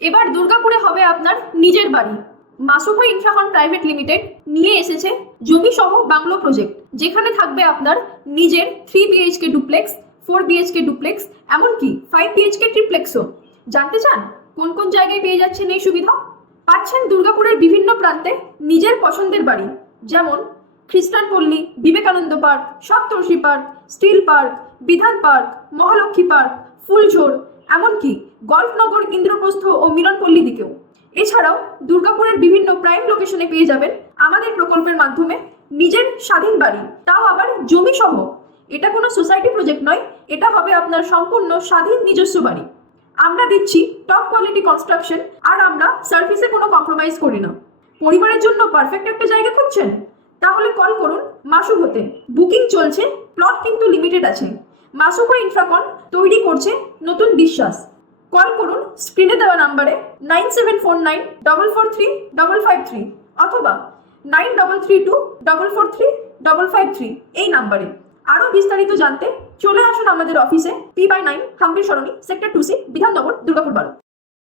এবার দুর্গাপুরে হবে আপনার নিজের বাড়ি। মাসুফা ইনফ্রাকন প্রাইভেট লিমিটেড নিয়ে এসেছে জমি সহ বাংলো প্রজেক্ট, যেখানে থাকবে আপনার নিজের 3 বিএইচকে ডুপ্লেক্স, 4 বিএইচকে ডুপ্লেক্স, এমনকি 5 বিএইচকে ট্রিপ্লেক্সও। জানতে চান কোন কোন জায়গায় পেয়ে যাচ্ছেন এই সুবিধা? পাচ্ছেন দুর্গাপুরের বিভিন্ন প্রান্তে নিজের পছন্দের বাড়ি, যেমন খ্রিস্টান পল্লী, বিবেকানন্দ পার্ক, সপ্তর্ষি পার্ক, স্টিল পার্ক, বিধান পার্ক, মহালক্ষ্মী পার্ক, ফুলঝোর, এমনকি গল্ফনগর, ইন্দ্রপ্রস্থ ও মিলনপল্লী দিকেও। এছাড়াও দুর্গাপুরের বিভিন্ন প্রাইম লোকেশনে পেয়ে যাবেন আমাদের প্রকল্পের মাধ্যমে নিজের স্বাধীন বাড়ি, তাও আবার জমি সহ। এটা কোনো সোসাইটি প্রজেক্ট নয়, এটা হবে আপনার সম্পূর্ণ স্বাধীন নিজস্ব বাড়ি। আমরা দিচ্ছি টপ কোয়ালিটি কনস্ট্রাকশন, আর আমরা সার্ভিসে কোনো কম্প্রোমাইজ করি না। পরিবারের জন্য পারফেক্ট একটা জায়গা খুঁজছেন? তাহলে কল করুন মাসুফাতে। বুকিং চলছে, প্লট কিন্তু লিমিটেড আছে। মাসুফা ইনফ্রাকন তৈরি করছে নতুন বিশ্বাস। কল করুন স্ক্রিনে দেওয়া নাম্বারে 9749443553 অথবা 9332443553 এই নাম্বারে। আরও বিস্তারিত জানতে চলে আসুন আমাদের অফিসে, P/9 হাম্পি সরণি, সেক্টর 2C, বিধাননগর, দুর্গাপুর 12।